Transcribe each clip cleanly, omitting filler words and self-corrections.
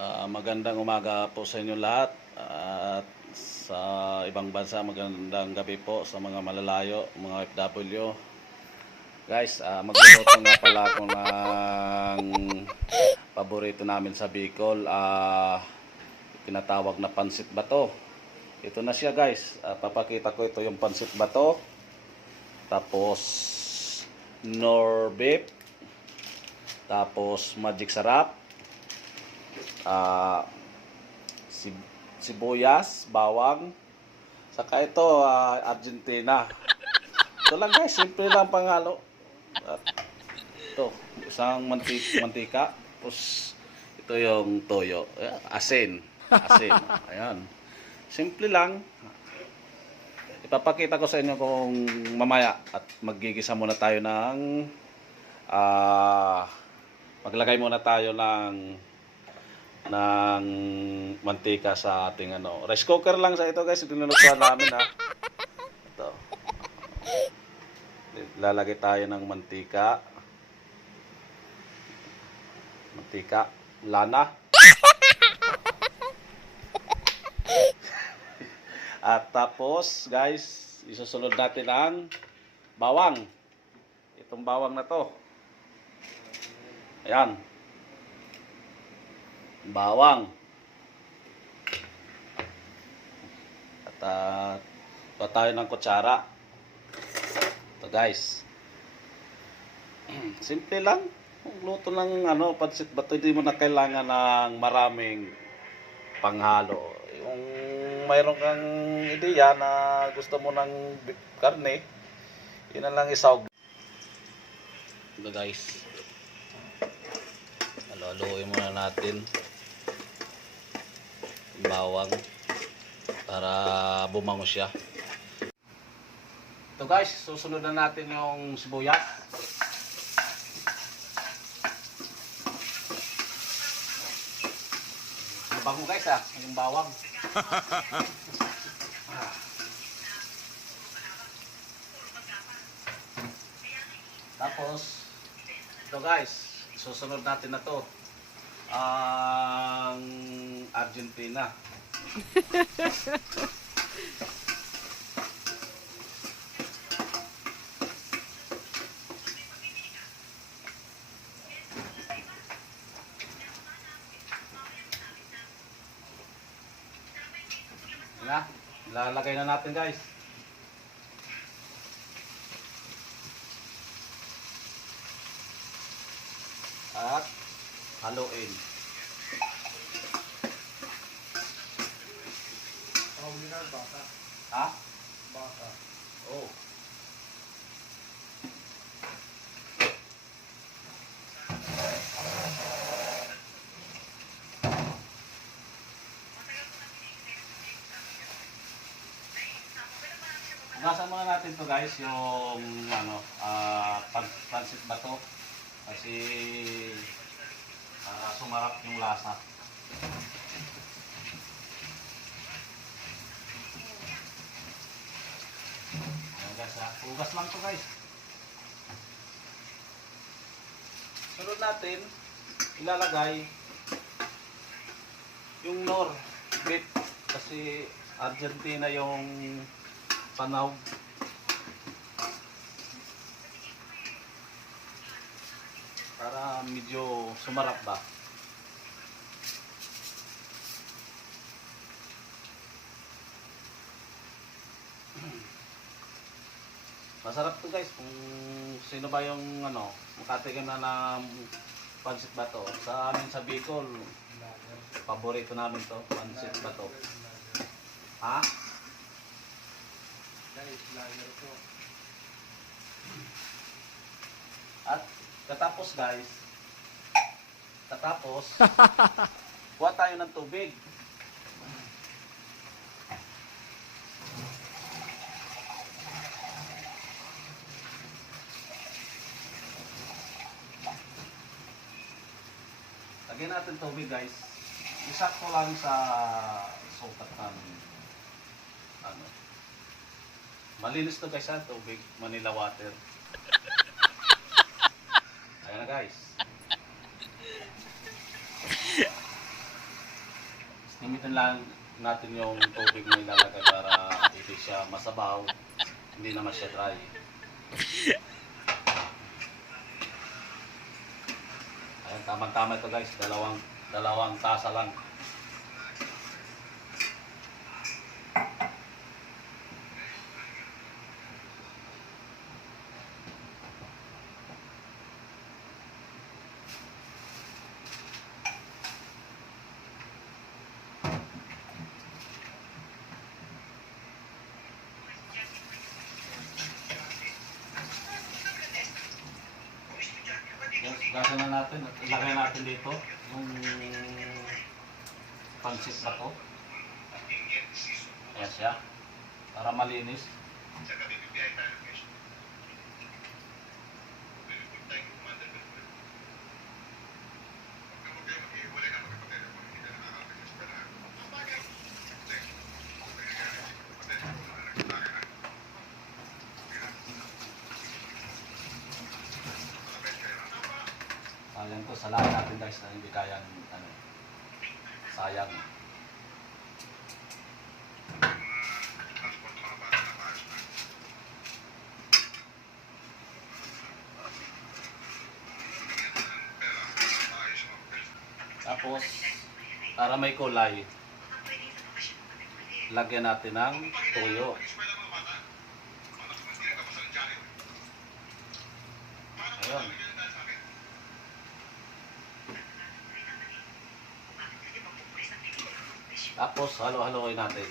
Magandang umaga po sa inyo lahat at sa ibang bansa magandang gabi po sa mga malalayo, mga OFW. Guys, magluluto nga pala ako ng paborito namin sa Bicol, tinatawag na pansit bato. Ito na siya guys, papakita ko ito yung pansit bato, tapos nor beef, tapos magic sarap, sibuyas, bawang, saka ito Argentina. Ito lang guys, simple lang panghalo. At ito, isang mantika, tapos ito yung toyo, asin, ayan. Simple lang. Ipapakita ko sa inyo kung mamaya at maggigisa muna tayo ng maglagay muna tayo ng mantika sa ating rice cooker lang sa ito guys, tinulutuan namin ito. Lalagay tayo ng mantika lana at tapos guys, isusunod natin ang bawang. Itong bawang na to, ayan, bawang. At tayo ng kutsara. Ito guys, simple lang luto ng pansit bato. Hindi mo na kailangan ng maraming panghalo. Yung mayroon kang ideya na gusto mo ng karne, yun na lang isawag. Ito guys, halo-haluin muna natin yung bawang para bumango siya. Ito guys, susunod na natin yung sibuyas. Mabango guys yung bawang. Tapos ito guys, susunod natin na to ang Argentina. Lalagay na natin guys. At haluin. Ha? Baka. Oh. Ugasan muna natin to guys, yung pansit bato kasi sumarap yung lasa. Ayan guys, ugas lang to guys. Sunod natin ilalagay yung nor beef kasi Argentina yung panahog. Para medyo sumarap ba. Masarap to guys kung sino ba yung makatikim na ng pansit bato. Sa amin sa Bicol, paborito namin to, pansit bato. Ha? At katapos guys, kuha tayo ng tubig. Lagyan natin tubig guys. Isakto lang sa sukat namin. Malinis to guys tubig, Manila water. Ayan na guys. gagamitin lang natin yung tubig na ilalagay para hindi siya masabaw, hindi naman siya dry. Ayan, tamang-tama ito guys, dalawang tasa lang. Gasa na natin at ilagay natin dito yung pansit na to. Ayan siya. Para malinis. Sayang to, salahin natin guys na hindi kayang sayang. Tapos, para may kulay, lagyan natin ng toyo. Ayun. Tapos, halo-haloin natin.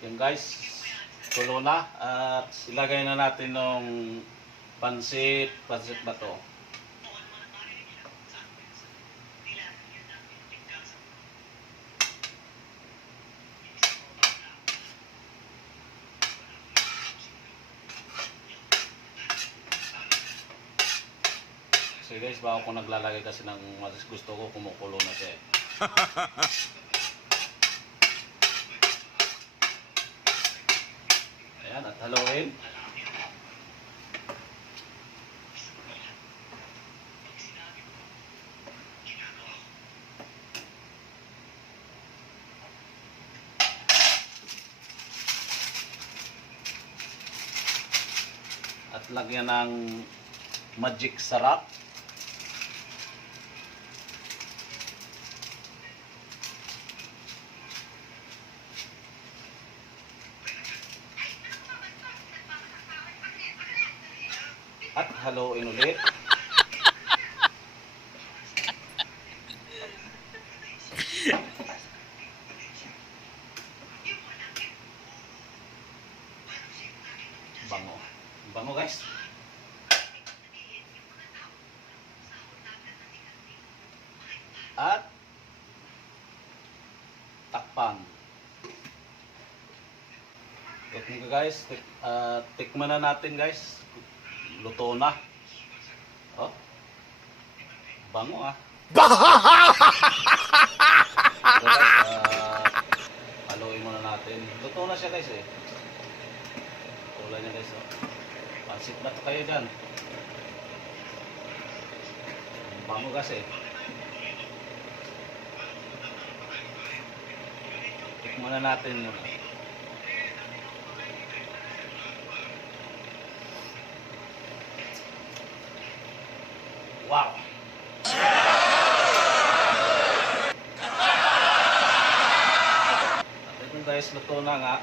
Yan guys, tulo na at ilagay na natin ng pansit ba to? So guys, bago ko naglalagay kasi ng mas gusto ko kumukulo na siya eh. Ayan, at haluin. At lagyan ng magic sarap. At haluin ulit. Bango. Bango guys. At takpan. Okay guys, tikman na natin guys. Luto na. Oh. Bango ah. So guys, haluin muna natin. Luto na siya guys eh. Tulad niya guys oh. Pansit na to kayo dyan. Bango kasi. Tikman na natin muna. Wow! At ito guys, luto na nga.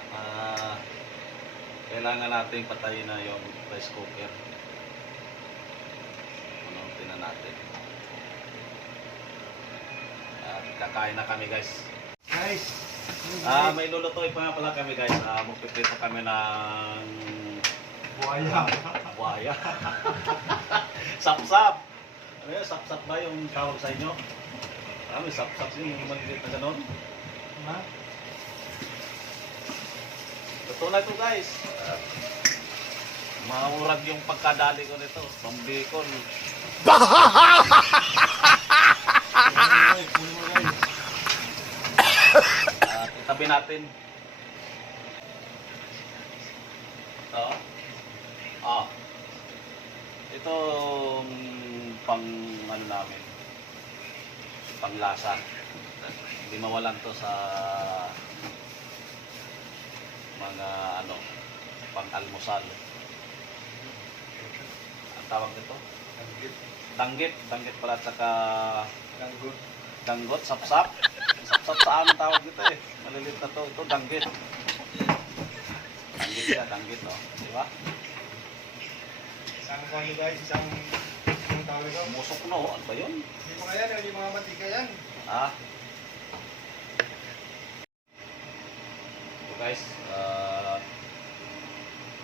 Kailangan natin patayin na yung rice cooker. Unutin na natin. At kakain na kami guys. Guys, May lulutuin pa nga pala kami guys. Magpiprito kami ng buhaya. buhaya. Sapsap! Ano yun? Sapsap ba yung tawag sa inyo? May sapsap yun, yung maliliit na ganon. Ha? Luto na ito guys. Maurag yung pagkadali ko nito. Pambikon. At itabi natin. Ito. itong pang ano namin, panglasa. Hindi mawalan to sa mga ano, pang-almusal. Ang tawag nito? Danggit pala, tsaka danggot, sapsap. Sapsap sa amin tawag nito eh. Malilit na to. Ito danggit. Danggit siya, danggit oh. Di ba? Isang kwan guys, isang tawag ito. Musok no, ano ba yun? Hindi mga yan, hindi mga matika yan. Ah. So guys,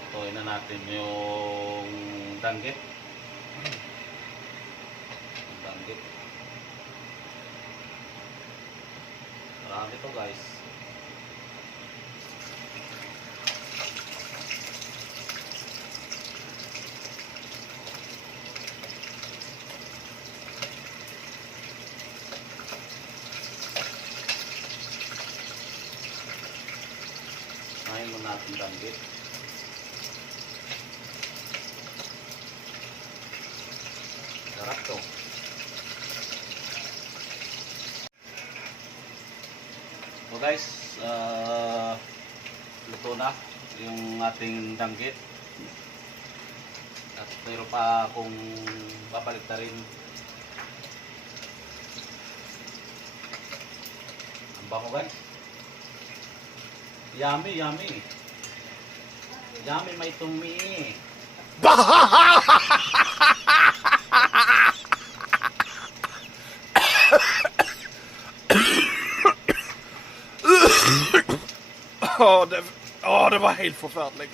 tutuin na natin yung danggit. Danggit. Marami to guys. Kain mo natin danggit. Sarap to. So guys, luto na yung ating danggit. At mayroon pa akong papaligtarin. Ang bango guys. Yummy, yummy. Yummy, may tumi. Det var helt forferdelig.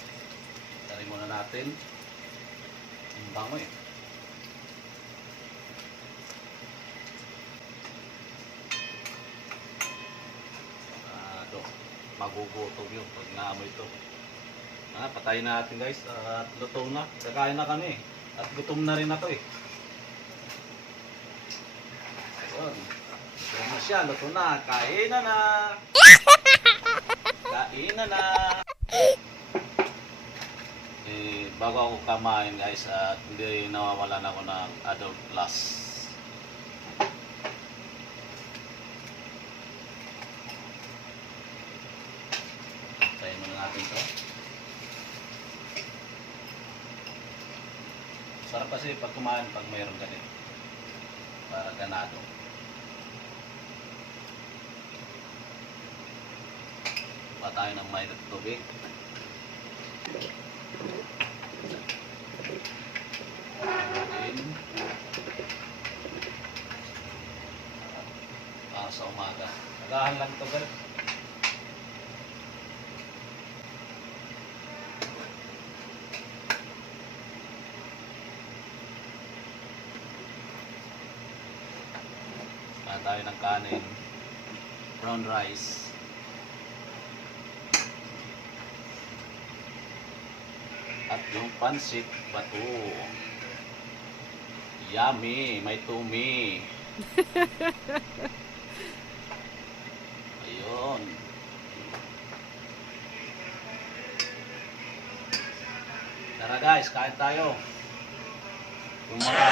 Tari muna natin. Ang bango eh. Magugutom yun pag naamoy ito. Patayin natin guys at luto na. Kakain na kami at gutom na rin ako eh. Ayun. Luto na siya, luto na. Kain na na. Kain na na. Bago ako kamain guys at hindi nawawalan ako ng Adult Plus. Tayin muna natin ito. Sarap kasi pag kumain pag mayroon ganito. Para ganado. Pa tayo ng mainit na tubig. Para sa umaga. Nagahan lang ito guys. Tayo ng kanin, brown rice, at yung pansit bato. Yummy, may tumi. Ayun. Tara guys, kain tayo. Yung mga